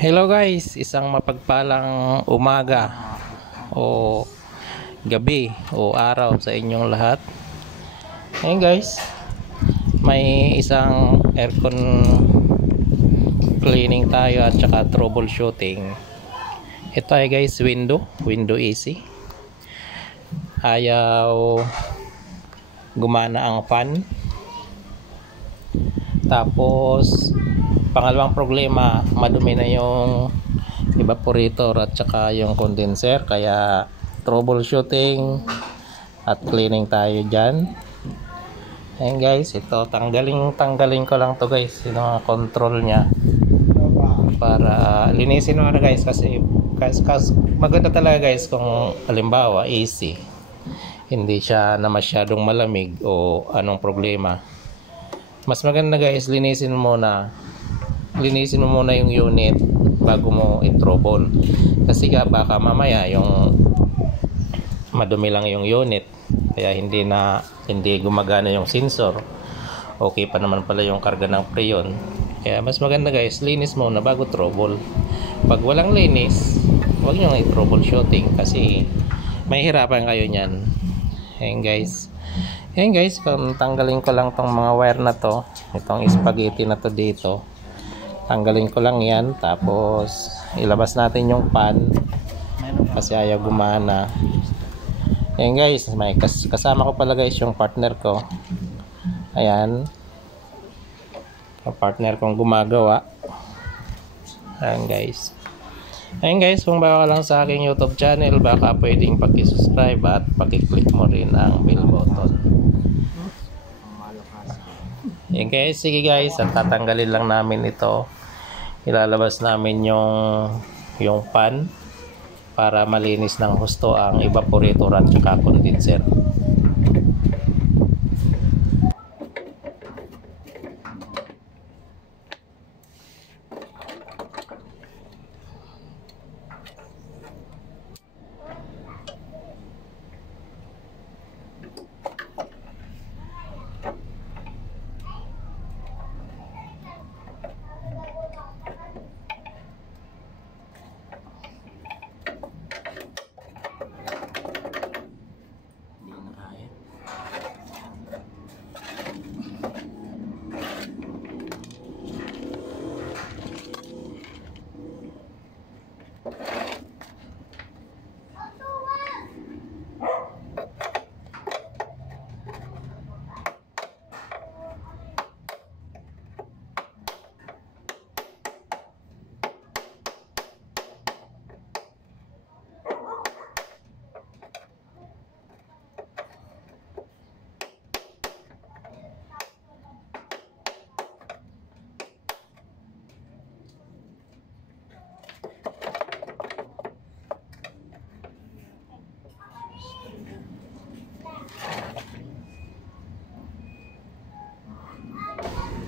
Hello guys, isang mapagpalang umaga o gabi o araw sa inyong lahat. Ngayon guys, may isang aircon cleaning tayo at saka troubleshooting. Ito ay guys, window AC. Ayaw gumana ang fan. Tapos pangalawang problema, madumi na yung evaporator at saka yung condenser, kaya troubleshooting at cleaning tayo dyan. Ayan guys, ito tanggalin ko lang to guys, yung mga control nya para linisin mo na guys, kasi maganda talaga guys kung halimbawa AC hindi siya na masyadong malamig o anong problema. Mas maganda guys, linisin mo muna yung unit bago mo i-trouble, kasi baka mamaya yung madumi lang yung unit kaya hindi gumagana yung sensor, okay pa naman pala yung karga ng preyon. Kaya mas maganda guys, linis muna bago trouble. Pag walang linis, huwag nyo i-troubleshooting kasi mahihirapan kayo nyan. Ayan guys, kung tanggalin ko lang tong mga wire na to, itong spaghetti na to dito, tanggalin ko lang yan, tapos ilabas natin yung pan kasi ayaw gumana. Ayan guys, may kasama ko pala guys yung partner ko. Ayan, yung partner kong gumagawa. Ayan guys, kung bago ka lang sa aking YouTube channel, baka pwedeng paki-subscribe at paki-click mo rin ang bell button. Ayan guys, sige guys, at tatanggalin lang namin ito. Ilalabas namin yung pan para malinis ng husto ang evaporator at saka condenser.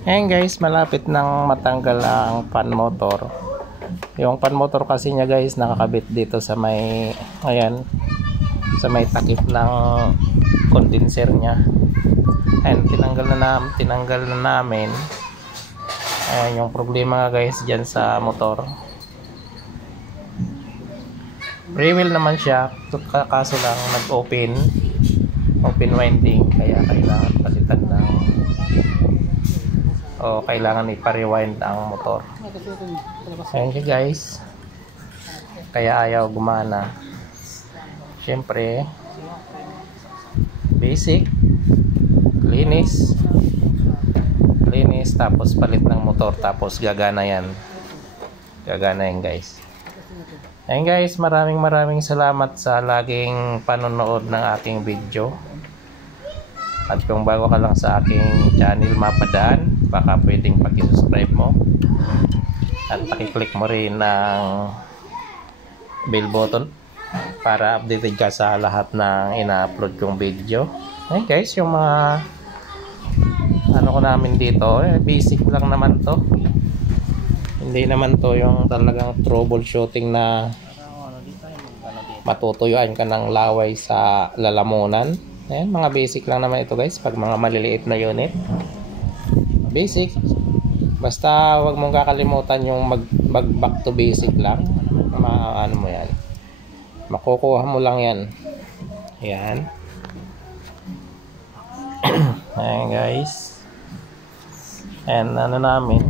Ayan guys, malapit nang matanggal ang fan motor. Yung fan motor kasi niya guys, nakakabit dito sa may, ayan, sa may takip ng condenser niya. Ayan, tinanggal na namin. Ayan yung problema guys dyan sa motor. Pre-wheel naman siya, kaso lang nag-open winding, kaya kailangan palitan ng kailangan ipa-rewind ang motor. Ayan siya guys, kaya ayaw gumana. Syempre basic linis tapos palit ng motor, tapos gagana yan guys. Ayan guys, maraming salamat sa laging panonood ng aking video. At kung bago ka lang sa aking channel Mapadaan, baka pwedeng paki-subscribe mo at paki-click mo rin ng bell button para updated ka sa lahat ng ina-upload kong video. Ayan guys, yung mga ko namin dito, basic lang naman to. Hindi naman to yung talagang troubleshooting na matutuyuan ka ng laway sa lalamunan. Ayan, mga basic lang naman ito guys, pag mga maliliit na unit. Basic. Basta wag mong kakalimutan yung mag back to basic lang. Ano mo yan. Makukuha mo lang yan. Yan. Ayan guys. And ano namin.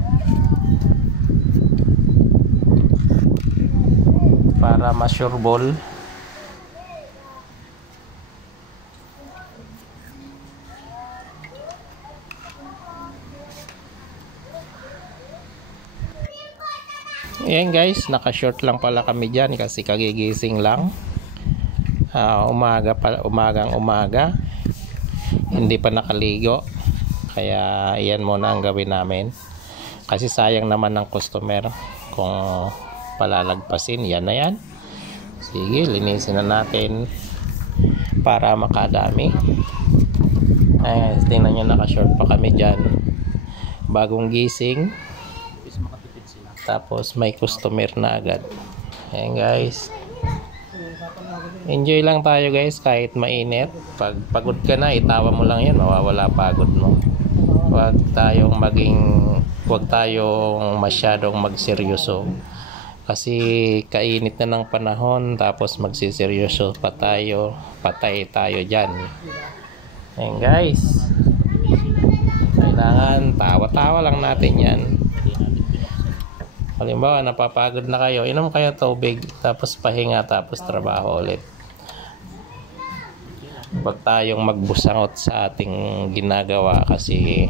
Para ma-sure ball. Ayan guys, naka-short lang pala kami dyan kasi kagigising lang. Umagang umaga. Hindi pa nakaligo. Kaya iyan muna ang gawin namin. Kasi sayang naman ng customer kung palalagpasin. Yan na yan. Sige, linisin na natin para makadami. Ay, tingnan nyo, naka-short pa kami dyan. Bagong gising. Tapos may customer na agad. Ayan guys. Enjoy lang tayo guys kahit mainit. Pag pagod ka na, itawa mo lang yan. Mawawala pagod mo. Huwag tayong masyadong magseryoso. Kasi kainit na ng panahon. Tapos magsiseryoso pa tayo. Patay tayo dyan. Ayan guys. Kailangan tawa-tawa lang natin yan. Halimbawa, napapagod na kayo, inom kayo tubig, tapos pahinga, tapos trabaho ulit. Huwag tayong magbusangot sa ating ginagawa kasi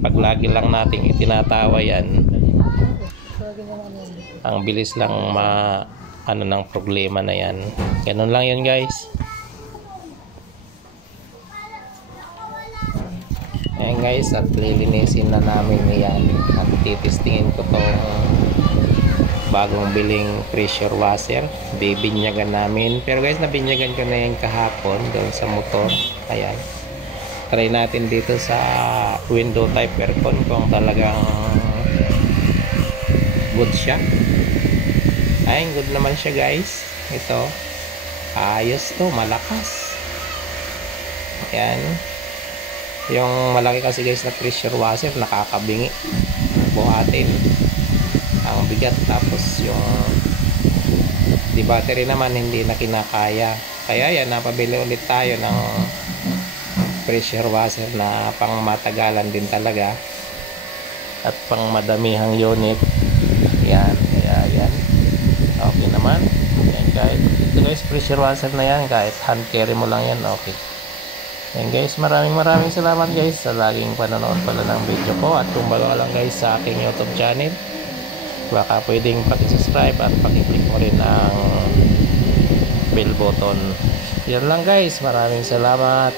pag lagi lang nating itinatawa yan, ang bilis lang ng problema na yan. Ganun lang yun guys. Ayan guys, at lilinisin na namin yan at titistingin ko tong bagong biling pressure washer. Bibinyagan namin, pero guys nabinyagan ko na yan kahapon doon sa motor. Ayan, try natin dito sa window type aircon kung talagang good siya. Ayun, good naman siya guys. Ito ayos to, malakas. Ayan. Yung malaki kasi guys na pressure washer, nakakabingi. Buhatin. Ang bigat. Tapos yung di battery naman hindi na kinakaya. Kaya yan, napabili ulit tayo ng pressure washer na pang matagalan din talaga. At pang madamihang unit. Yan. Kaya yan. Okay naman. Yan guys. Ito guys, pressure washer na yan. Kahit hand carry mo lang yan, okay. And guys, maraming salamat guys sa laging panonood pala ng video ko. At kung bago ka lang guys sa aking YouTube channel, baka pwedeng paki-subscribe at paki-click mo rin ang bell button. Yan lang guys, maraming salamat.